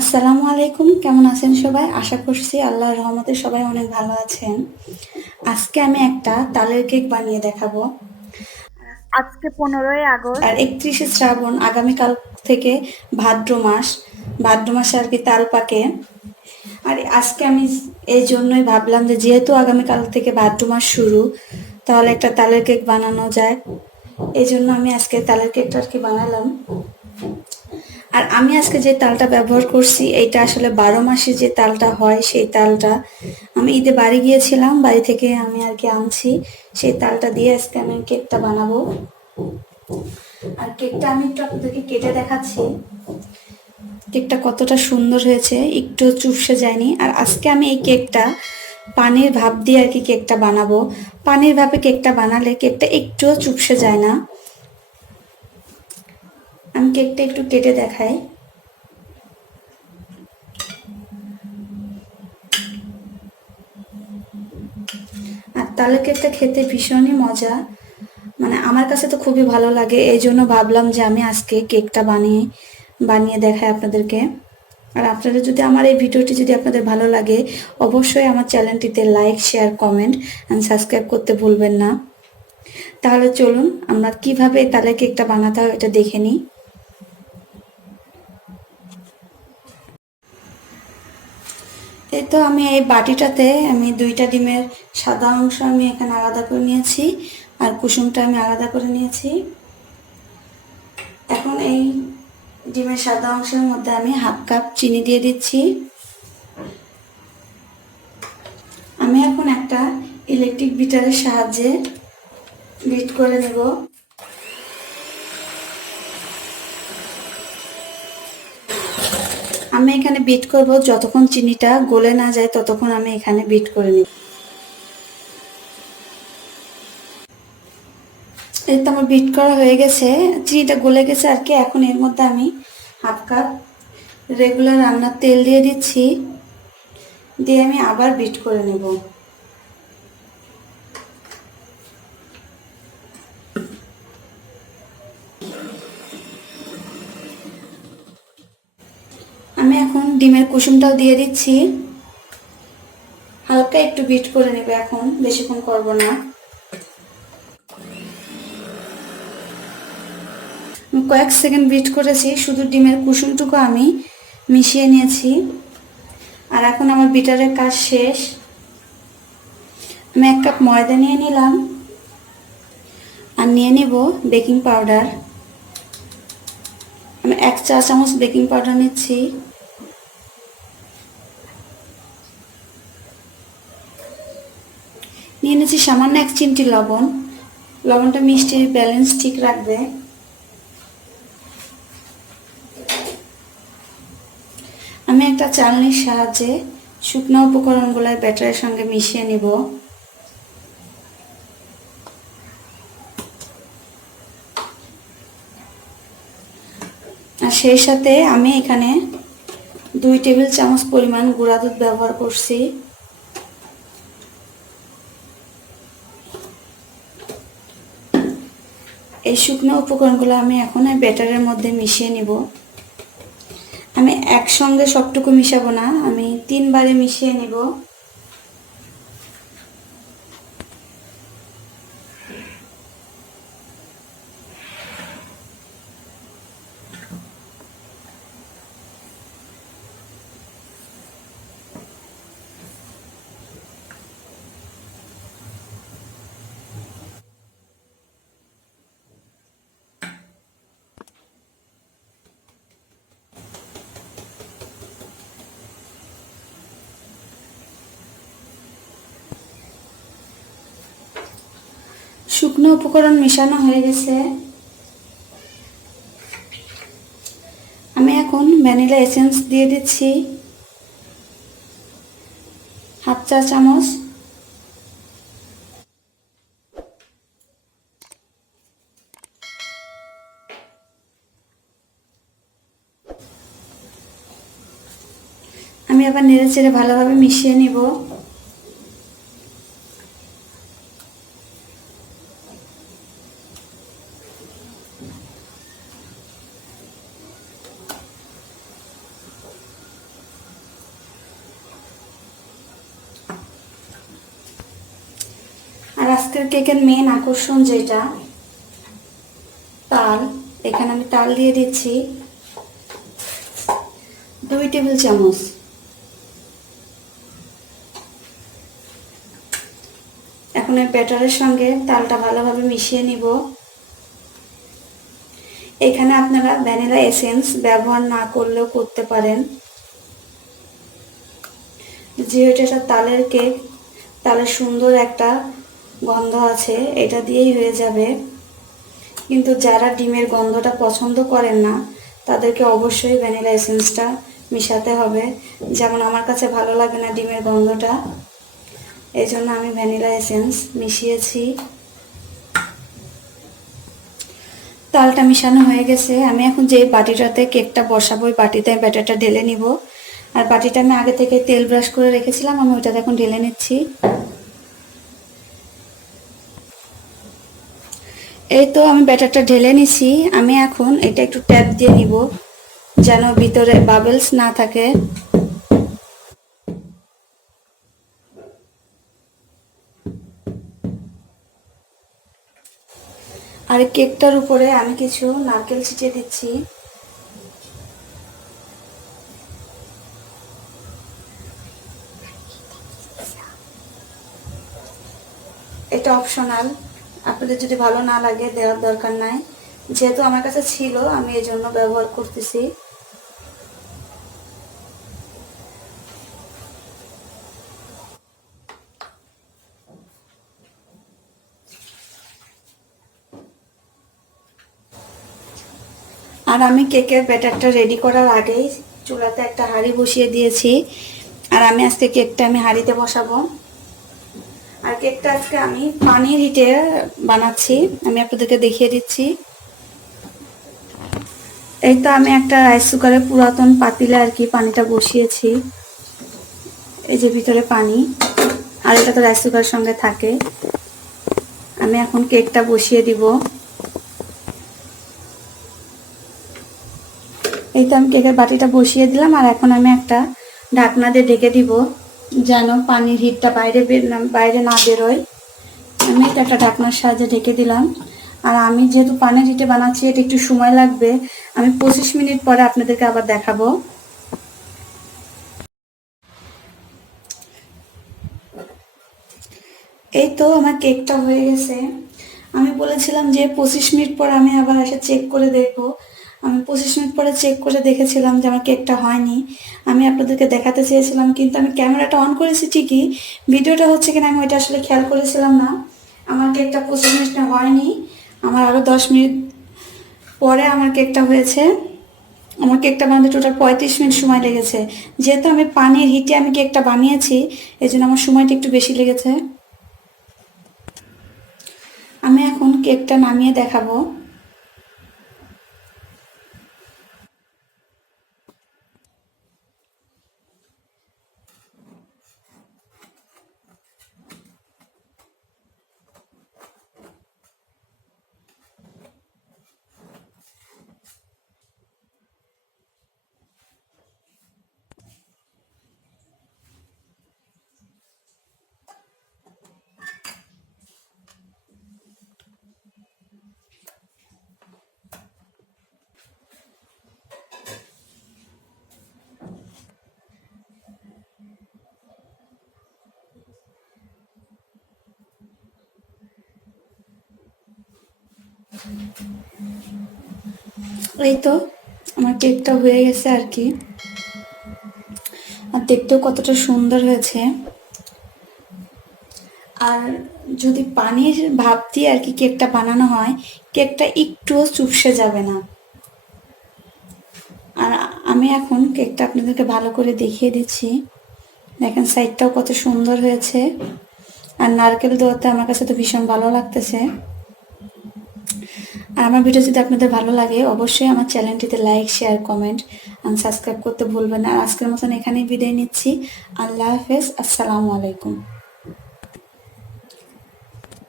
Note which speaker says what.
Speaker 1: আসসালামু আলাইকুম কেমন আছেন সবাই? আশা করছি আল্লাহর রহমতে সবাই অনেক ভালো আছেন। আজকে আমি একটা তালের কেক বানিয়ে দেখাবো।
Speaker 2: আজকে পনেরোই আগস্ট।
Speaker 1: আর একত্রিশে শ্রাবণ আগামীকাল থেকে ভাদ্র মাস। ভাদ্র মাসে আর কি তাল পাকে। আর আজকে আমি এই জন্যই ভাবলাম যে যেহেতু আগামীকাল থেকে ভাদ্র মাস শুরু তাহলে একটা তালের কেক বানানো যায়। এই জন্য আমি আজকে তালের কেকটা আর কি বানালাম। আর আমি আজকে যে তালটা ব্যবহার করছি, এইটা আসলে বারো মাসে যে তালটা হয়, সেই তালটা আমি ঈদে বাড়ি গিয়েছিলাম, বাড়ি থেকে আমি আর কি আনছি। সেই তালটা দিয়ে আজকে আমি কেকটা বানাবো। আর কেকটা আমি একটু আপনাদেরকে কেটে দেখাচ্ছি। কেকটা কতটা সুন্দর হয়েছে, একটু চুপসে যায়নি। আর আজকে আমি এই কেকটা পানির ভাপ দিয়ে আর কি কেকটা বানাবো। পানির ভাপে কেকটা বানালে কেকটা একটুও চুপসে যায় না। আমি কেকটা একটু কেটে দেখাই। আর তালের কেকটা খেতে ভীষণই মজা। মানে আমার কাছে তো খুবই ভালো লাগে এই জন্য ভাবলাম যে আমি আজকে কেকটা বানিয়ে বানিয়ে দেখাই আপনাদেরকে। আর আপনাদের যদি আমার এই ভিডিওটি যদি আপনাদের ভালো লাগে, অবশ্যই আমার চ্যানেলটিতে like, share, comment and subscribe করতে ভুলবেন না। তাহলে চলুন আমরা কীভাবে তালের কেকটা বানাতে হয় এটা দেখে নিই। এই তো আমি এই বাটিটাতে আমি দুইটা ডিমের সাদা অংশ আমি এখানে আলাদা করে নিয়েছি, আর কুসুমটা আমি আলাদা করে নিয়েছি। এখন এই ডিমের সাদা অংশের মধ্যে আমি হাফ কাপ চিনি দিয়ে দিচ্ছি। আমি এখন একটা ইলেকট্রিক বিটারের সাহায্যে বিট করে নেব। আমি এখানে বিট করব, যতক্ষণ চিনিটা গলে না যায় ততক্ষণ আমি এখানে বিট করে নিই এই তো আমার বিট করা হয়ে গেছে, চিনিটা গলে গেছে আর কি, এখন এর মধ্যে আমি হাফ কাপ রেগুলার রান্নার তেল দিয়ে দিচ্ছি, দিয়ে আমি আবার বিট করে নেব। আমি এখন ডিমের কুসুমটাও দিয়ে দিচ্ছি। হালকা একটু বিট করে নেবে এখন, বেশিক্ষণ করব না। কয়েক সেকেন্ড বিট করেছি, শুধু ডিমের কুসুমটুকু আমি মিশিয়ে নিয়েছি। আর এখন আমার বিটারের কাজ শেষ। আমি এক কাপ ময়দা নিয়ে নিলাম। আর নিয়ে নিব বেকিং পাউডার। আমি এক চা চামচ বেকিং পাউডার নিচ্ছি। নিয়ে নিচ্ছি সামান্য এক চিমটি লবণ। লবণটা মিষ্টির ব্যালেন্স ঠিক রাখবে। আমি একটা চালনির সাহায্যে শুকনো উপকরণগুলো ব্যাটারের সঙ্গে মিশিয়ে নিব। আর সেই সাথে আমি এখানে দুই টেবিল চামচ পরিমাণ গুঁড়া দুধ ব্যবহার করছি। এই শুকনো উপকরণগুলো আমি এখন এই ব্যাটারের মধ্যে মিশিয়ে নিব। আমি একসঙ্গে সবটুকু মিশাবো না, আমি তিনবারে মিশিয়ে নিব। শুকনো উপকরণ মেশানো হয়ে গেছে। আমি এখন ভ্যানিলা এসেন্স দিয়ে দিচ্ছি। হাফ চা চামচ। আমি আবার নেড়ে চেড়ে ভালোভাবে মিশিয়ে নিব। আজকের কেকের মেন আকর্ষণ যেটা, তাল। এখানে আমি তাল দিয়ে দিচ্ছি। দুই টেবিল চামচ। এখন ব্যাটারের সঙ্গে তালটা ভালোভাবে মিশিয়ে নিব। এখানে আপনারা ভ্যানিলা এসেন্স ব্যবহার না করলেও করতে পারেন। যেহেতু এটা তালের কেক, তালের সুন্দর একটা গন্ধ আছে, এটা দিয়েই হয়ে যাবে। কিন্তু যারা ডিমের গন্ধটা পছন্দ করেন না, তাদেরকে অবশ্যই ভ্যানিলা এসেন্সটা মিশাতে হবে। যেমন আমার কাছে ভালো লাগে না ডিমের গন্ধটা এই জন্য আমি ভ্যানিলা এসেন্স মিশিয়েছি। তালটা মিশানো হয়ে গেছে। আমি এখন যে বাটিটাতে কেকটা বসাবো, ওই বাটিতে আমি ব্যাটারটা ঢেলে নিব। আর বাটিটা আমি আগে থেকে তেল ব্রাশ করে রেখেছিলাম, আমি ওইটাতে এখন ঢেলে নিচ্ছি। এই তো আমি ব্যাটারটা ঢেলে নিছি। আমি এখন এটা একটু ট্যাপ দিয়ে নিব, যেন ভিতরে বাবলস না থাকে। আর কেকটার উপরে আমি কিছু নারকেল ছিটিয়ে দিচ্ছি। এটা অপশনাল আপনাদের যদি ভালো না লাগে, দেওয়ার দরকার নাই। যেহেতু আমার কাছে ছিল, আমি এই জন্য ব্যবহার করতেছি। আর আমি কেকের ব্যাটারটা রেডি করার আগেই চুলাতে একটা হাঁড়ি বসিয়ে দিয়েছি। আর আমি আজকে কেকটা আমি হাঁড়িতে বসাবো। কেকটা আজকে আমি পানির হিটে বানাচ্ছি। আমি আপনাদেরকে দেখিয়ে দিচ্ছি। এই তো আমি একটা রাইস কুকারে পুরাতন পাতিলে আর কি পানিটা বসিয়েছি। এই যে ভিতরে পানি। আর এটা তো রাইস কুকারের সঙ্গে থাকে। আমি এখন কেকটা বসিয়ে দিব। এই তো আমি কেকের বাটিটা বসিয়ে দিলাম আর এখন আমি একটা ঢাকনা দিয়ে ঢেকে দিব। যেন পানির হিটটা বাইরে বাইরে না বেরোয়। আমি এটা একটা ঢাকনার সাহায্যে ঢেকে দিলাম। আর আমি যেহেতু পানির হিটে বানাচ্ছি, এটা একটু সময় লাগবে। আমি পঁচিশ মিনিট পরে আপনাদেরকে আবার দেখাবো। এই তো আমার কেকটা হয়ে গেছে। আমি বলেছিলাম যে পঁচিশ মিনিট পর আমি আবার এসে চেক করে দেখব। আমি পঁচিশ মিনিট পরে চেক করে দেখেছিলাম যে আমার কেকটা হয়নি। আমি আপনাদেরকে দেখাতে চেয়েছিলাম, কিন্তু আমি ক্যামেরাটা অন করেছি ঠিকই। ভিডিওটা হচ্ছে কিনা আমি ওইটা আসলে খেয়াল করেছিলাম না। আমার কেকটা পঁচিশ মিনিটে হয়নি। আমার আরও দশ মিনিট পরে আমার কেকটা হয়েছে। আমার কেকটা বানাতে টোটাল পঁয়ত্রিশ মিনিট সময় লেগেছে। যেহেতু আমি পানির হিটে আমি কেকটা বানিয়েছি এই জন্য আমার সময়টা একটু বেশি লেগেছে। আমি এখন কেকটা নামিয়ে দেখাবো। এই তো, আমার কেকটা হয়ে গেছে আর কি। আর দেখতেও কতটা সুন্দর হয়েছে। আর যদি পানির ভাব দিয়ে আর কি কেকটা বানানো হয়, কেকটা একটুও চুপসে যাবে না। আর আমি এখন কেকটা আপনাদেরকে ভালো করে দেখিয়ে দিচ্ছি। দেখেন সাইডটাও কত সুন্দর হয়েছে। আর নারকেল দেওয়াতে আমার কাছে তো ভীষণ ভালো লাগতেছে। আর আমার ভিডিও যদি আপনাদের ভালো লাগে, অবশ্যই আমার চ্যানেলটিতে লাইক শেয়ার কমেন্ট আর সাবস্ক্রাইব করতে ভুলবেন না। আর আজকের মতন এখানেই বিদায় নিচ্ছি। আল্লাহ হাফেজ। আসসালামু আলাইকুম।